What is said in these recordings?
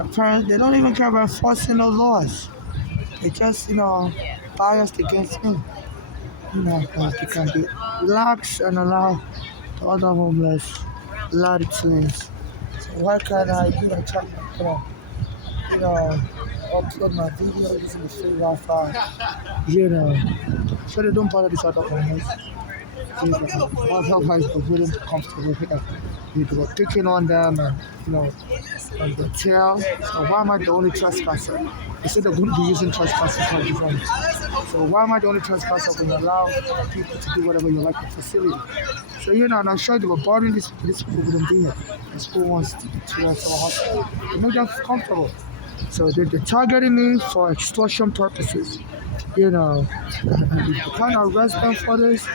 Apparently, they don't even care about enforcing the laws. They just, biased against me. Because they can be lax and allow the other homeless latitudes. So why can't I, check, you know, upload my video using the free Wi-Fi, so they don't bother these other homeless. Otherwise, they're really comfortable here. They were picking on them and, on the tail. So why am I the only trespasser? They said they're going to be using trespassers for different. So why am I the only trespasser when you allow people to do whatever you like in the facility? So, and I'm sure they were bothering these people wouldn't be here. This school wants to go to a hospital. They make them comfortable. So they're targeting me for extortion purposes. You can't arrest them for this.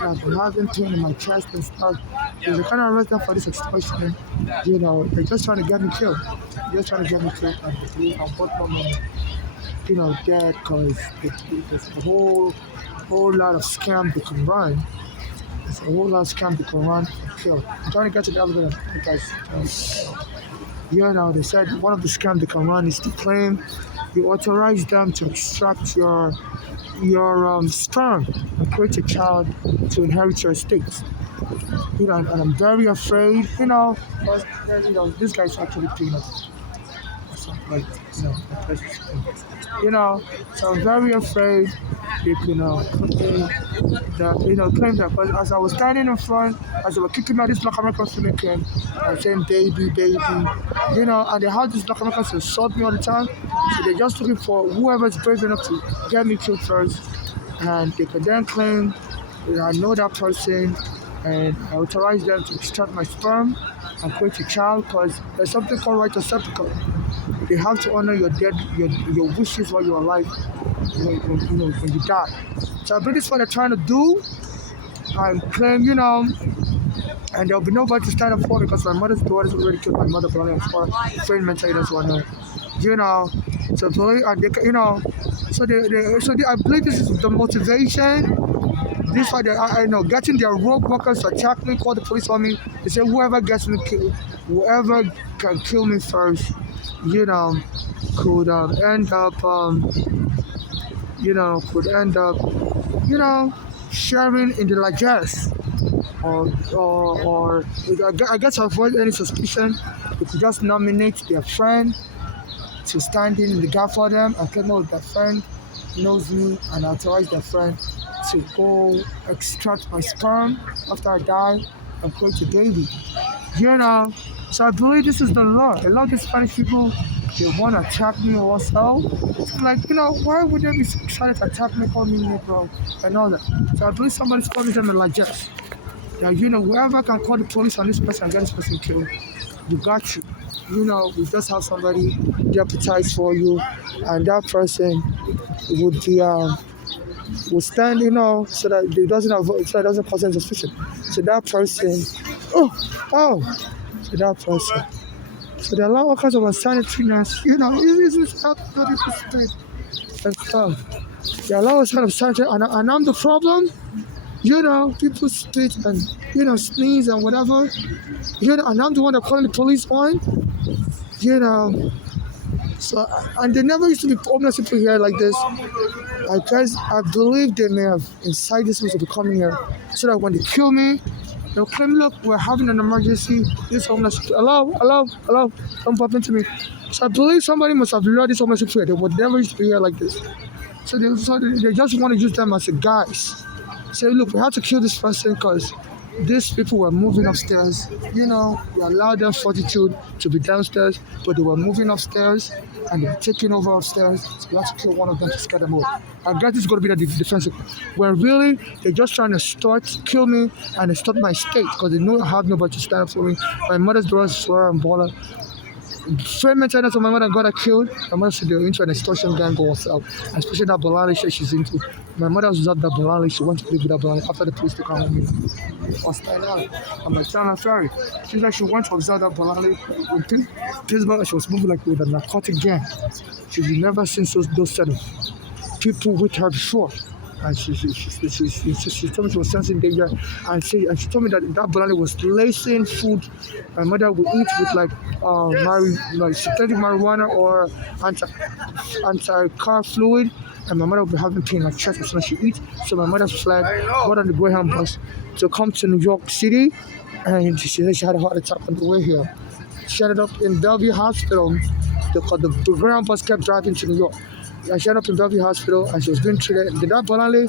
I've been having pain in my chest and stuff. If you can't arrest them for this extortion, they're just trying to get me killed. They're just trying to get me killed and they believe I'm both of them, dead because there's a whole lot of scam they can run. There's a whole lot of scam they can run and kill. I'm trying to get to the evidence because, they said one of the scams they can run is to claim you authorize them to extract your sperm and create a child to inherit your estate. And I'm very afraid, because, this guy's actually peanuts. Something like, so I'm very afraid they can, claim that. But as I was standing in front, as they were kicking out this Black American student came, saying baby, and they had this Black Americans to assault me all the time. So they're just looking for whoever's brave enough to get me killed first. And they can then claim that I know that person and I authorize them to extract my sperm and create a child because there's something called right to sepulchre. They have to honor your wishes while you're alive, when you die. So I believe this is what they're trying to do and claim, and there'll be nobody to stand up for because my mother's daughter's already killed my mother, but only for friend mentally that's what I know. So believe, and I believe this is the motivation. This is why getting their rogue workers to attack me, call the police on me. They say whoever gets me killed, whoever can kill me first, could end up, sharing in the largesse. Or I guess to avoid any suspicion, they could just nominate their friend to stand in the gap for them and claim that their friend knows me and authorize their friend to go extract my sperm after I die and create a baby. So I believe this is the law. A lot of these Spanish people, they want to attack me also. It's like, why would they be so excited to attack me, call me Negro, and all that? So I believe somebody's calling them a largesse. Now, whoever can call the police on this person and get this person killed, you got you. We just have somebody deputized for you, and that person would be will stand, so that it doesn't cause any suspicion. So that person, so there are all kinds of unsanitariness, it's not and stuff. There are a lot of kind of sanitary, and I'm the problem. People spit and, sneeze and whatever. And I'm the one that calling the police on. So, and there never used to be homeless people here like this. I believe they may have incited this to be coming here so that when they kill me, they'll claim, look, we're having an emergency. This homeless people, hello, don't pop into me. So I believe somebody must have lured this homeless people here. They would never used to be here like this. So they just want to use them as a guise. Say, look, we have to kill this person because these people were moving upstairs. We allowed their fortitude to be downstairs, but they were moving upstairs and they were taking over upstairs. So we have to kill one of them to scare them out. I guess it's going to be the defensive. When really, they're just trying to kill me and extort my estate because they know I have nobody to stand up for me. My mother's daughter swear and baller. Friend mentioned that my mother got her killed. My mother said they were into an extortion gang go herself, especially that Bolali shit she's into. My mother was at that Bolali, she went to live with that Bolali after the police took her home. On Staten Island, on my China ferry. She's like she went to observe that Bolali with Pittsburgh. She was moving like with a narcotic gang. She's never seen those set of people with her before. and she told me she was sensing danger, and she told me that that banana was lacing food my mother would eat with like synthetic marijuana or anti car fluid, and my mother would be having pain like chest as soon as she eats. So my mother fled, got on the Greyhound bus to come to New York City, and she said she had a heart attack on the way here. She ended up in Bellevue Hospital because the Greyhound bus kept driving to New York. And she ended up in Bellevue Hospital, and she was being treated. And that Bonale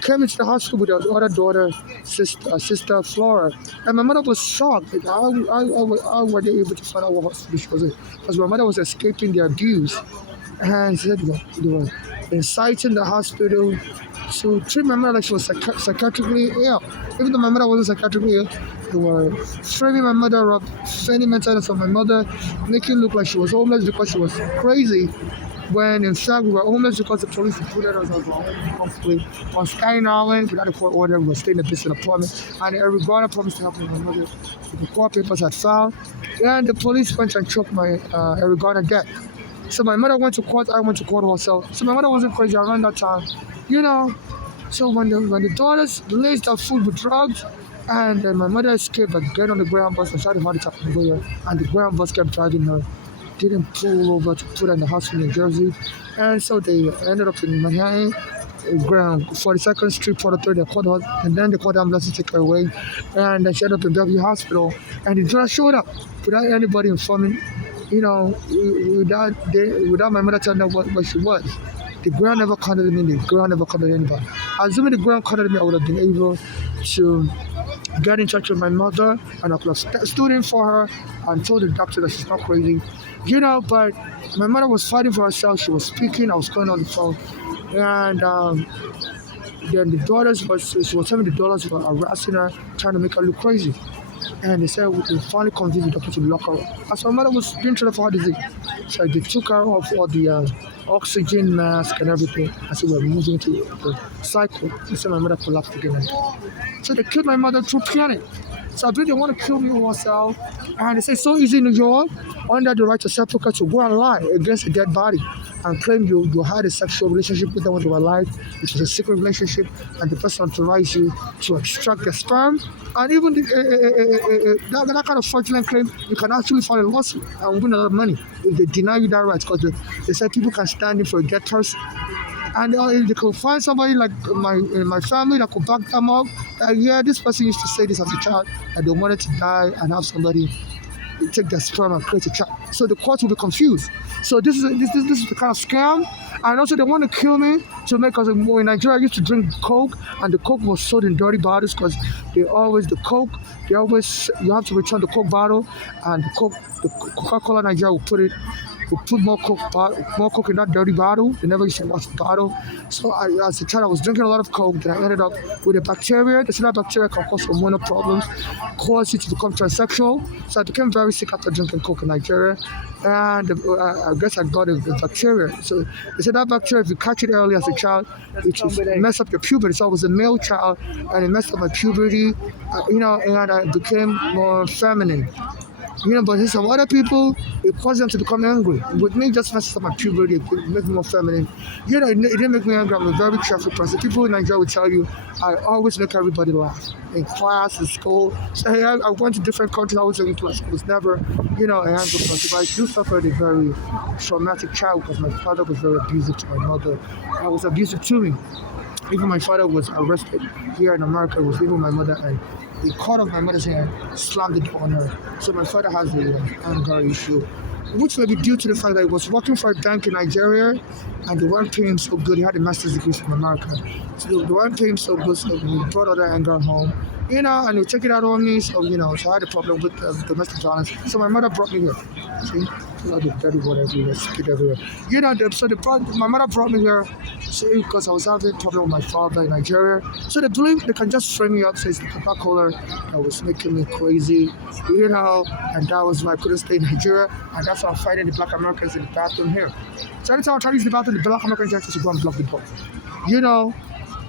came into the hospital with her other daughter, sister Flora. And my mother was shocked. Like, how were they able to find out what hospital she was in? Because my mother was escaping the abuse. And she said they were inciting the hospital to treat my mother like she was psychiatrically ill. Even though my mother wasn't psychiatrically ill, they were framing my mother up, feigning mental illness of my mother, making it look like she was homeless because she was crazy. When in fact we were homeless because the police recruited us as our own comfortably on Skyline Island without a court order. We were staying in a distant apartment, and Eric Garner promised to help my mother with the court papers had filed. And the police went and took my Eric Garner debt. So my mother went to court, I went to court also. So my mother wasn't crazy around that time, you know. So when the daughters laced their food with drugs, and then my mother escaped by getting on the Greyhound bus and started heart attack on the way, and the Greyhound bus kept driving her. Didn't pull over to put her in the hospital in Jersey, and so they ended up in Manhattan, ground 42nd Street, Port Authority. They called her, and then they called the ambulance to take her away, and then she ended up in Bellevue Hospital, and the driver showed up without anybody informing, without my mother telling her what she was. The ground never contacted me. The ground never contacted anybody. Assuming the ground contacted me, I would have been able to get in touch with my mother, and I could have stood in for her and told the doctor that she's not crazy, but my mother was fighting for herself. She was speaking. I was calling on the phone, and then she was telling me the daughters were harassing her, trying to make her look crazy. And they said we finally convinced the doctor to lock her up. As my mother was being treated for her disease, so they took her off all the oxygen mask and everything. I said we're moving to the cycle. They said my mother collapsed again. So they killed my mother through panic. So I believe they want to kill me also. And they say it's so easy in New York, under the right of sepulchre, to go and lie against a dead body and claim you had a sexual relationship with them when they were alive, which was a secret relationship, and the person authorized you to extract the sperm. And even that kind of fraudulent claim, you can actually file a lawsuit and win a lot of money if they deny you that right, because they said people can stand in for a dead person. And if they could find somebody like my family that could back them up, this person used to say this as a child, and they wanted to die and have somebody take their sperm and create a child. So the court will be confused. So this is the kind of scam. And also they want to kill me to make us. In Nigeria, I used to drink Coke, and the Coke was sold in dirty bottles because you have to return the Coke bottle, and the Coca-Cola Nigeria will put more Coke in that dirty bottle. They never used to wash the bottle. So as a child, I was drinking a lot of Coke. Then I ended up with a bacteria. They said that bacteria can cause hormonal problems, cause you to become transsexual. So I became very sick after drinking Coke in Nigeria. And I guess I got a bacteria. So they said that bacteria, if you catch it early as a child, it will mess up your puberty. So I was a male child, and it messed up my puberty, and I became more feminine. But in some other people, it caused them to become angry. With me, just messes up my puberty, it made me more feminine. It didn't make me angry. I'm a very careful person. People in Nigeria will tell you, I always make everybody laugh. In class, in school. So I went to different countries, I was in class. I was never, an angry person. But I do suffer a very traumatic child because my father was very abusive to my mother. I was abusive to me. Even my father was arrested here in America. Was leaving my mother, and the cut of my mother's hand slammed the door on her. So my father has an anger issue, which may be due to the fact that he was working for a bank in Nigeria, and they weren't paying him so good. He had a master's degree from America, so they weren't paying him so good. So we brought all that anger home, and they took it out on me. So so I had a problem with domestic violence. So my mother brought me here. See, the dirty water everywhere, spit everywhere. My mother brought me here because I was having a problem with my father in Nigeria. So they believe they can just frame me up, say it's the Coca-Cola that was making me crazy, and that was why I couldn't stay in Nigeria, and that's why I'm fighting the black Americans in the bathroom here. So every time I try to use the bathroom, the black Americans just to go and block the door.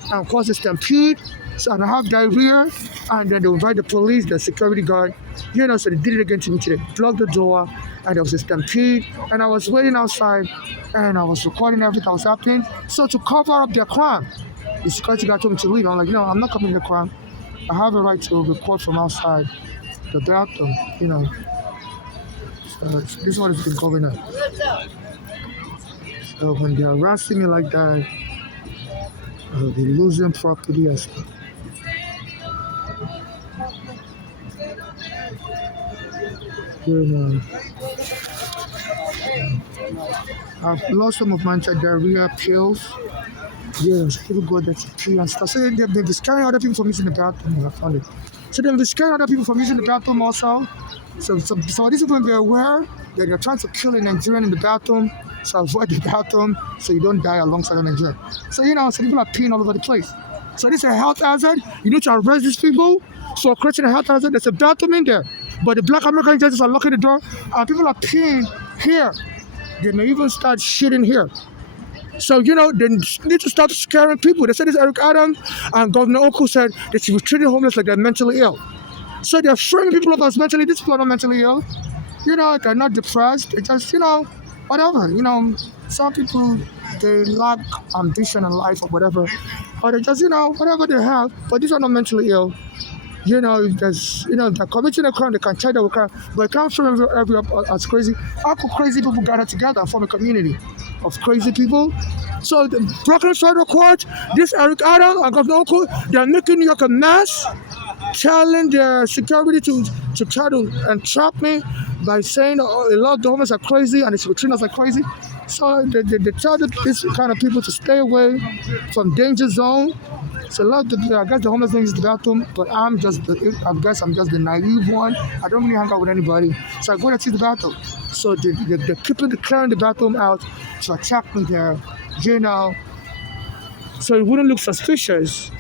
And cause a stampede. So I have diarrhea, and then they invite the police, the security guard, so they did it again to me today. Blocked the door, and there was a stampede, and I was waiting outside, and I was recording everything that was happening. So to cover up their crime, The security guy told me to leave. I'm like, no, I'm not committing a crime. I have a right to record from outside the bathroom, you know. This is what has been going on. So when they're harassing me like that, they're losing property and stuff. You know, I've lost some of my anti-diarrhea pills. Yes, people go there to pee and stuff. So they've been scaring other people from using the bathroom. I found it. So they've been scaring other people from using the bathroom also. So these people be aware that they're trying to kill a Nigerian in the bathroom. So avoid the bathroom so you don't die alongside a Nigerian. So so people are peeing all over the place. So this is a health hazard. You need to arrest these people for creating a health hazard. There's a bathroom in there. But the black American judges are locking the door and people are peeing here. They may even start shitting here. So, they need to stop scaring people. They said this Eric Adams and Governor Oko said that she was treating homeless like they're mentally ill. So they're framing people up as mentally, these people are not mentally ill. They're not depressed. They just, whatever. Some people, they lack ambition in life or whatever. Or they just, whatever they have. But these are not mentally ill. If they're committing a crime, they can try that crime, but they can't frame everyone as crazy. How could crazy people gather together and form a community of crazy people? So the Brooklyn Federal Court, this Eric Adams and Governor Oko, they're making New York a mess, telling their security to try to entrap me by saying a lot of the homeless are crazy and they should treat us like crazy. So they tell this kind of people to stay away from danger zone. So a lot of I guess the homeless thing is the bathroom, but I guess I'm just the naive one. I don't really hang out with anybody. So I go to see the bathroom. So they're clearing the bathroom out to attack me there, So it wouldn't look suspicious,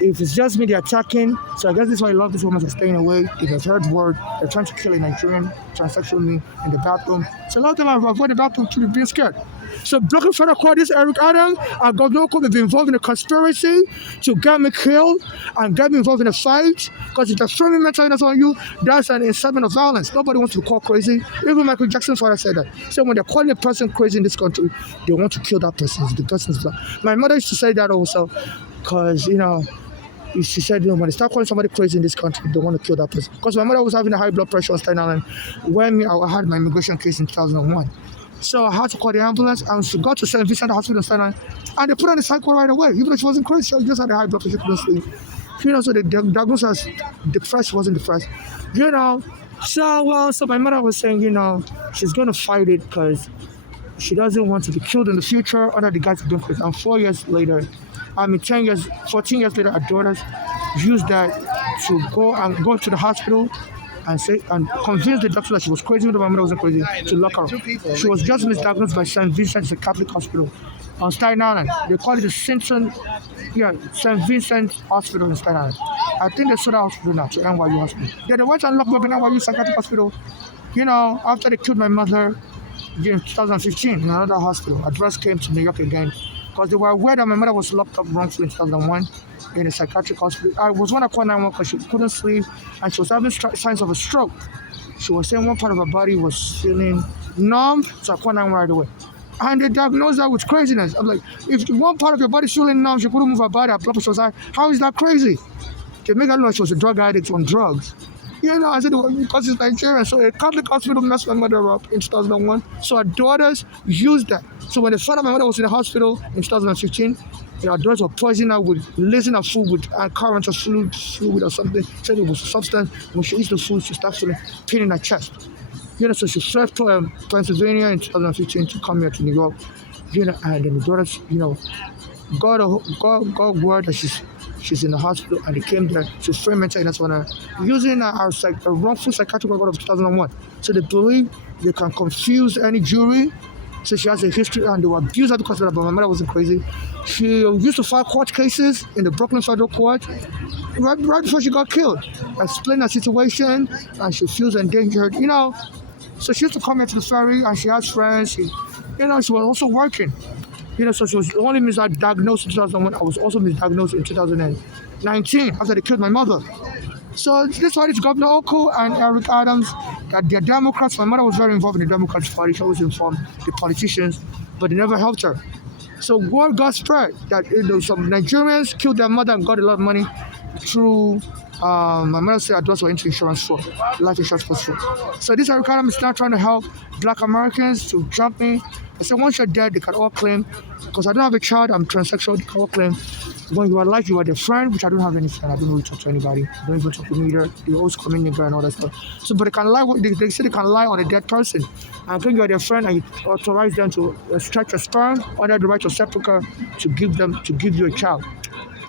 if it's just me they're attacking. So I guess this is why a lot of these women are staying away. If they've heard word, they're trying to kill a Nigerian transsexual me in the bathroom. So a lot of them have avoided the bathroom to being scared. So Brooklyn Federal Court, this Eric Adams and Governor Oko have been involved in a conspiracy to get me killed and get me involved in a fight. Because if they're framing mental illness on you, that's an incitement of violence. Nobody wants to be called crazy. Even Michael Jackson's father said that. So when they're calling a person crazy in this country, they want to kill that person. The person's black. My mother used to say that also, because she said, when they start calling somebody crazy in this country, they want to kill that person. Because my mother was having a high blood pressure on Staten Island when I had my immigration case in 2001. So I had to call the ambulance, and she got to St. Vincent Hospital in Staten Island, and they put her on the cycle right away. Even though she wasn't crazy, she just had a high blood pressure, couldn't sleep. So they diagnosed her as depressed. She wasn't depressed. So my mother was saying, she's going to fight it because she doesn't want to be killed in the future under the guise of being crazy. And 14 years later, our daughters used that to go to the hospital and convince the doctor that she was crazy when my mother wasn't crazy, to lock her up. She was just misdiagnosed by St. Vincent's, a Catholic hospital on Staten Island. They call it the St. Vincent Hospital in Staten Island. I think they sold that hospital now to NYU Hospital. Yeah, they went and locked me up in NYU Psychiatric Hospital, after they killed my mother in 2015 in another hospital. Address came to New York again because they were aware that my mother was locked up wrongfully in 2001 in a psychiatric hospital. I was one of 911 because she couldn't sleep and she was having signs of a stroke. She was saying one part of her body was feeling numb, so I called 911 right away. And they diagnosed her with craziness. I'm like, if one part of your body is feeling numb, she couldn't move her body, her blood pressure was high, how is that crazy? They make her look like she was a drug addict on drugs. I said, because it's Nigeria. So a Catholic hospital messed my mother up in 2001. So our daughters used that. So when they found out my mother was in the hospital in 2015, our daughters were poisoning her with, lacing her food with current or fluid or something. Said it was a substance. When she eats the food, she starts feeling pain in her chest. So she fled to Pennsylvania in 2015 to come here to New York. And then the daughters, got word that she's in the hospital, and they came there to frame mental illness on her using a wrongful psychiatric record of 2001. So they believe they can confuse any jury. So she has a history, and they will abuse her because of that, but my mother wasn't crazy. She used to file court cases in the Brooklyn Federal Court right before she got killed. Explain her situation, and she feels endangered, So she used to come here to the ferry, and she has friends. She was also working. So she was only misdiagnosed in 2001. I was also misdiagnosed in 2019 after they killed my mother. So this why this Governor Oko and Eric Adams, that they're Democrats. My mother was very involved in the Democratic Party. She always informed the politicians, but they never helped her. So word got spread that some Nigerians killed their mother and got a lot of money through my mother said those were into insurance fraud, life insurance fraud. So this economy is now trying to help black Americans to jump in. I said once you're dead, they can all claim, because I don't have a child, I'm transsexual, they can all claim when you are alive, you are their friend, which I don't have any friend. I don't really talk to anybody. I don't even talk to me either. They always come in nigger and all that stuff. So, but they can lie. They say they can lie on a dead person. I think you are their friend, and you authorize them to stretch a sperm under the right of sepulchre to give you a child.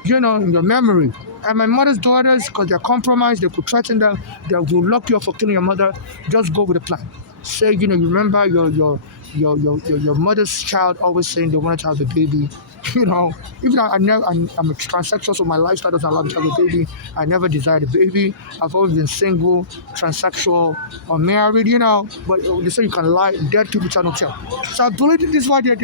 In your memory. And my mother's daughters, because they're compromised, they could threaten them, they will lock you up for killing your mother. Just go with the plan. Say, you remember your mother's child always saying they wanted to have a baby. Even though I'm a transsexual, so my lifestyle doesn't allow me to have a baby. I never desired a baby. I've always been single, transsexual, or married, But they say you can lie, dead people try to tell. So I believe this is why they're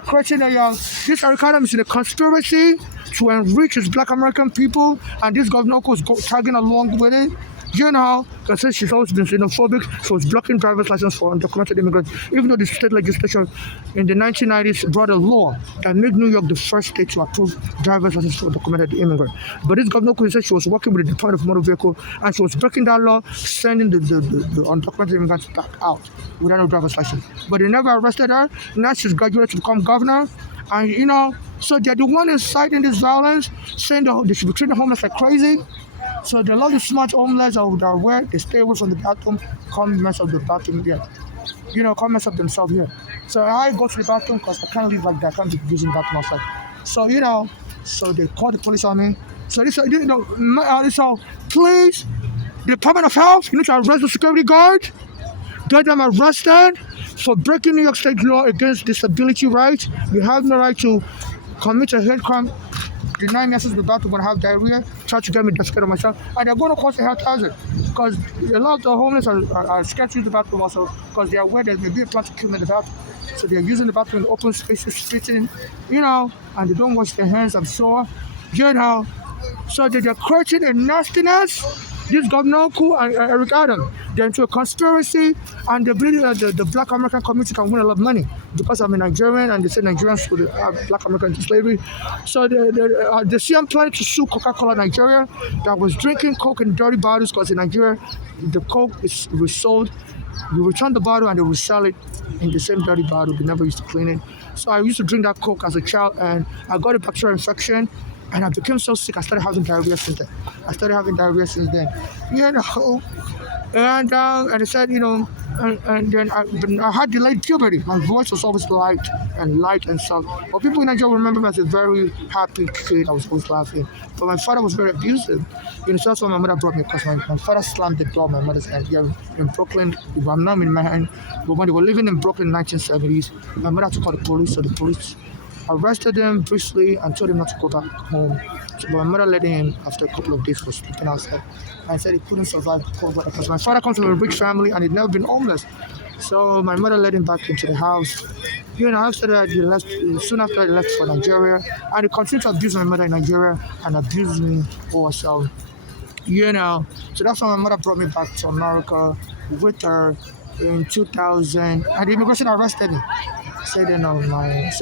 creating this economy is in a conspiracy to enrich his black American people, and this governor was tagging along with it. Because she's always been xenophobic. She was blocking driver's license for undocumented immigrants, even though the state legislation in the 1990s brought a law that made New York the first state to approve driver's license for undocumented immigrants. But this governor said she was working with the Department of Motor Vehicle, and she was breaking that law, sending the undocumented immigrants back out without no driver's license. But they never arrested her. Now she's graduated to become governor. And, so they're the one inciting this violence, saying that they should be treating homeless like crazy. So the lot of smart homeless are aware, they stay away from the bathroom, come mess up the bathroom here. Come mess up themselves here. So I go to the bathroom because I can't live like that. I can't be using the bathroom outside. So, so they call the police on me. So this, so please, the Department of Health, you need to arrest the security guard, get them arrested for breaking New York State law against disability rights. You have no right to commit a hate crime, deny me access to the bathroom when I have diarrhea, try to get me defecated on myself, and they're going to cause a health hazard because a lot of the homeless are scared to use the bathroom also because they are aware that there may be a plan to kill them in the bathroom. So they're using the bathroom in open spaces, spitting, and they don't wash their hands, I'm sure, So they're creating a nastiness. This governor and Eric Adams, they're into a conspiracy, and they believe that the black American community can win a lot of money because I'm a Nigerian, and they say Nigerians would have black American slavery. So they see I'm planning to sue Coca-Cola Nigeria that was drinking Coke in dirty bottles because in Nigeria, the Coke is resold. You return the bottle and they resell it in the same dirty bottle. They never used to clean it. So I used to drink that Coke as a child, and I got a bacterial infection. And I became so sick, I started having diarrhea since then. And they said, and then I had delayed puberty. My voice was always light and soft. But people in Nigeria remember me as a very happy kid. I was always laughing. But my father was very abusive. So that's why my mother brought me, because my father slammed the door. My mother's hand here in Brooklyn. I'm not in Manhattan. But when they were living in Brooklyn in the 1970s, my mother had to call the police. So the police arrested him briefly and told him not to go back home. So my mother let him after a couple of days for sleeping outside. I said he couldn't survive the cold weather because my father comes from a rich family and he'd never been homeless. So my mother let him back into the house. After that, he left. Soon after, he left for Nigeria, and he continued to abuse my mother in Nigeria and abuse me also. So that's why my mother brought me back to America with her in 2000, and the immigration arrested me. Said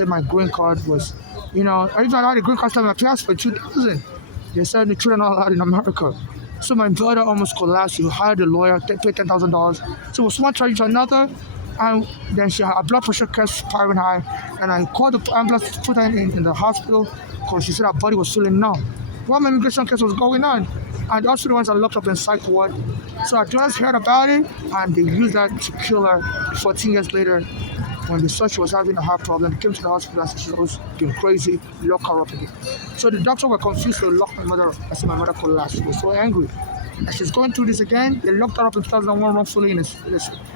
my green card was, I even had a green card stamp in my passport in 2000. They said the children are allowed in America. So my brother almost collapsed. He hired a lawyer, paid $10,000. So it was one charge to another, and then her blood pressure kept spiraling high. And I called the ambulance to put her in the hospital because she said her body was feeling numb. While my immigration case was going on, and also the ones that locked up in psych ward. So I just heard about it, and they used that to kill her 14 years later. When they saw she was having a heart problem, they came to the hospital and said she was getting crazy, lock her up again. So the doctor were confused to lock my mother up. I said my mother collapsed. She was so angry. And she's going through this again. They locked her up in 2001 wrongfully in this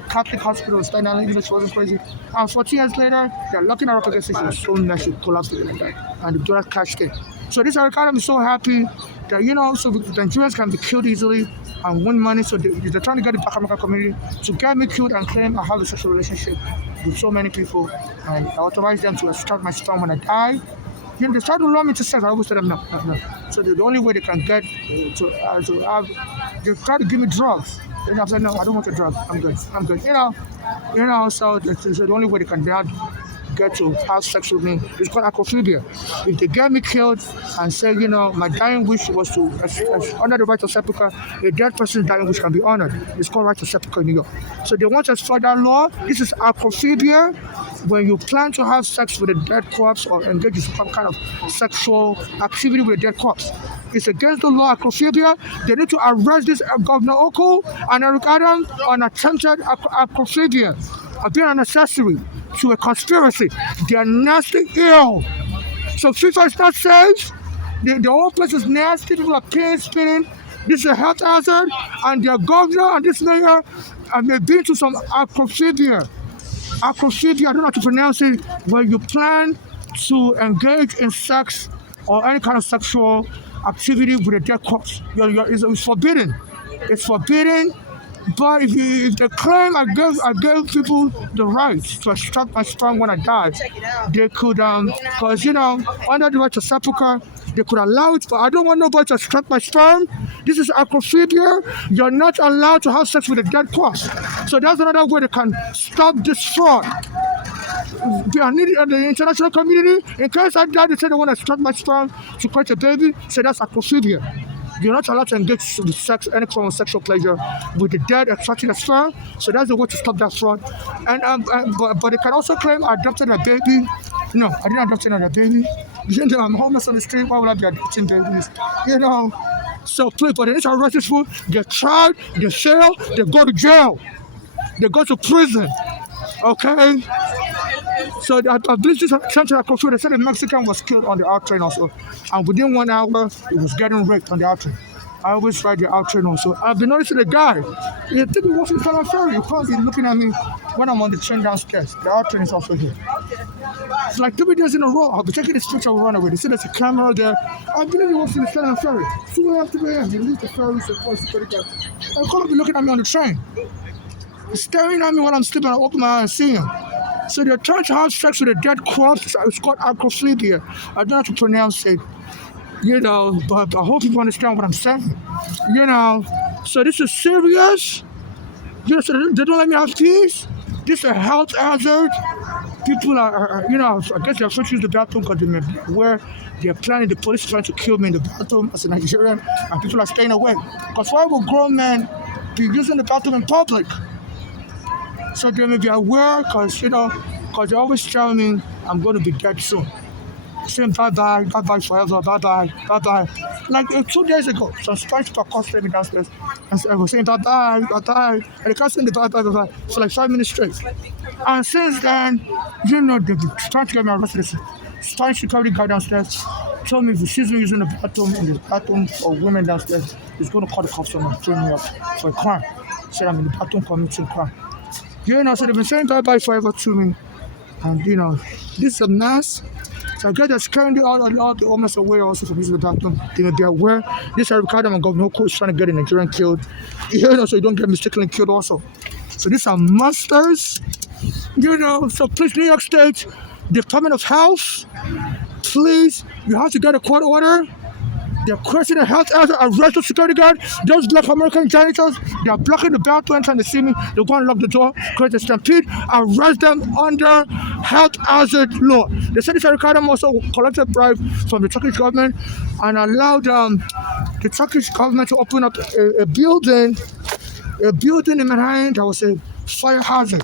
Catholic hospital in Staten Island, even though she wasn't crazy. And 14 years later, they're locking her up again since she was so mad she collapsed again and died. And the doctor cashed it. So this economy is so happy that, so the Nigerians can be killed easily and win money. So they're trying to get the Black American community to get me killed and claim I have a sexual relationship with so many people. And I authorize them to extract my sperm when I die. They try to lure me to sex. I always tell them no. So the only way they can get to have, they try to give me drugs. Then I said, no, I don't want your drugs. I'm good. So the only way they can get to have sex with me. It's called acrophobia. If they get me killed and say, my dying wish was to, as under the right of sepulchre, a dead person's dying wish can be honored. It's called right of sepulchre in New York. So they want us for that law. This is acrophobia. When you plan to have sex with a dead corpse or engage in some kind of sexual activity with a dead corpse. It's against the law, acrophobia. They need to arrest this Governor Oko and Eric Adams on attempted acrophobia of being an accessory to a conspiracy. They are nasty ill. So FIFA is not safe. The whole place is nasty. People are pain spinning. This is a health hazard. And their governor and this mayor have been to some acrophobia. Acrophobia, I don't know how to pronounce it, where you plan to engage in sex or any kind of sexual activity with a dead corpse. It's forbidden. It's forbidden. But if they claim I gave people the right to extract my sperm when I die, they could, because under the right to sepulchre, they could allow it. But I don't want nobody to extract my sperm. This is acrophobia. You're not allowed to have sex with a dead corpse. So that's another way they can stop this fraud. I need the international community. In case I die, they say they want to extract my sperm to create a baby. So that's acrophobia. You're not allowed to engage with sex, any form of sexual pleasure with the dead, extracting a sperm. So that's the way to stop that fraud. But they can also claim I adopted a baby. No, I didn't adopt another baby. I'm homeless on the street. Why would I be adopting babies? So please, but they need to arrest this fool. They're tried, they fail, they go to jail. They go to prison. Okay? So I believe this central control. They said a Mexican was killed on the out train also. And within 1 hour, he was getting raped on the out train. I always ride the out train also. I've been noticing a guy. He think he walks in front of ferry. He can't be looking at me when I'm on the train downstairs. The out train is also here. It's like 3 days in a row. I'll be taking this picture of a runaway. They say there's a camera there. I believe he walks in the front of ferry. 2 a.m. to a.m. He leaves the ferry, so of security guard. I can't be looking at me on the train. He's staring at me while I'm sleeping. I open my eyes and see him. So they're trying to have sex with a dead corpse. It's called acrophobia. I don't know how to pronounce it. But I hope people understand what I'm saying. So this is serious. So they don't let me have peace. This is a health hazard. People are I guess they're afraid to use the bathroom because they may be aware they're planning, the police is trying to kill me in the bathroom as a Nigerian, and people are staying away. Because why would grown men be using the bathroom in public? So they may be aware because they always tell me I'm going to be dead soon. Saying bye-bye forever, bye-bye. Like 2 days ago, some Spanish people accosted me downstairs and I was saying bye-bye. And they can't say the bye-bye for like 5 minutes straight. And since then, they've been trying to get me arrested. Spanish security guy downstairs told me if he sees me using the bathroom for women downstairs, he's going to call the cops on me and throw me up for a crime. Said I'm in the bathroom committing crime. So they've been saying bye-bye forever to me. And, this is a mess. So I guess they're scaring all the homeless away also from using the bathroom. They may be aware. This Eric Adams and Governor Oko is trying to get a Nigerian killed. So you don't get mistakenly killed also. So these are monsters. So please, New York State, Department of Health, please, you have to get a court order. They're creating a health hazard, arrest the security guard. Those Black American janitors, they're blocking the bathroom trying to see me. They're going to lock the door, create a stampede, arrest them under health hazard law. They said this Eric Adams also collected bribe from the Turkish government and allowed the Turkish government to open up a building in Manhattan that was a fire hazard.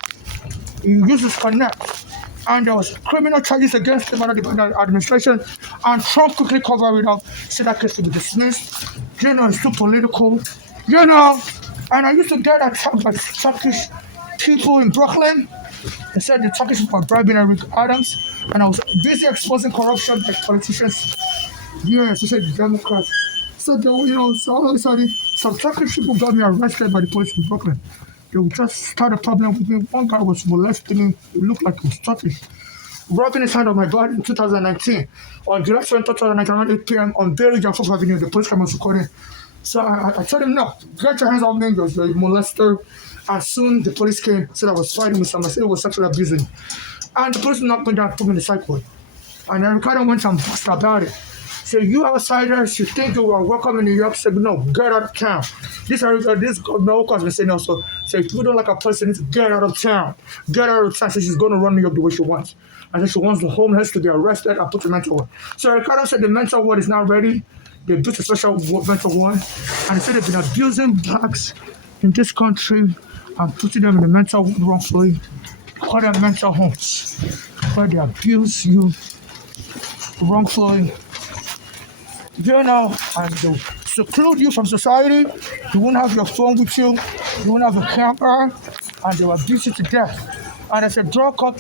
He uses Connect. And there was criminal charges against him under the administration, and Trump quickly covered it up, said that case to be dismissed. It's too political. And I used to get attacked by Turkish people in Brooklyn. They said the Turkish people were bribing Eric Adams, and I was busy exposing corruption by politicians. Especially the Democrats. So all of a sudden, some Turkish people got me arrested by the police in Brooklyn. They would just start a problem with me. One guy was molesting me. It looked like he was Turkish. Rubbing his hand on my body in 2019. On July 7, 2019, around 8 p.m. on Berry and 4th Avenue, the police came and recording. So I told him, no, get your hands off me, you're a molester. And soon the police came, said I was fighting with someone, said it was sexual abusing. And the police knocked me down, put me in the cycle. And then Ricardo went and fussed about it. So you outsiders, you think you are welcome in New York? Said no, get out of town. This governor has been saying also. So if you don't like a person, you need to get out of town. Get out of town. So she's going to run New York the way she wants. And then she wants the homeless to be arrested and put in mental ward. So Ricardo said the mental ward is not ready. They built a special mental ward, and they said they've been abusing blacks in this country and putting them in the mental ward wrongfully. Call them mental homes, where they abuse you wrongfully. You know, and they seclude you from society. You won't have your phone with you. You won't have a camera, and they will abuse you to death. And there's a drug called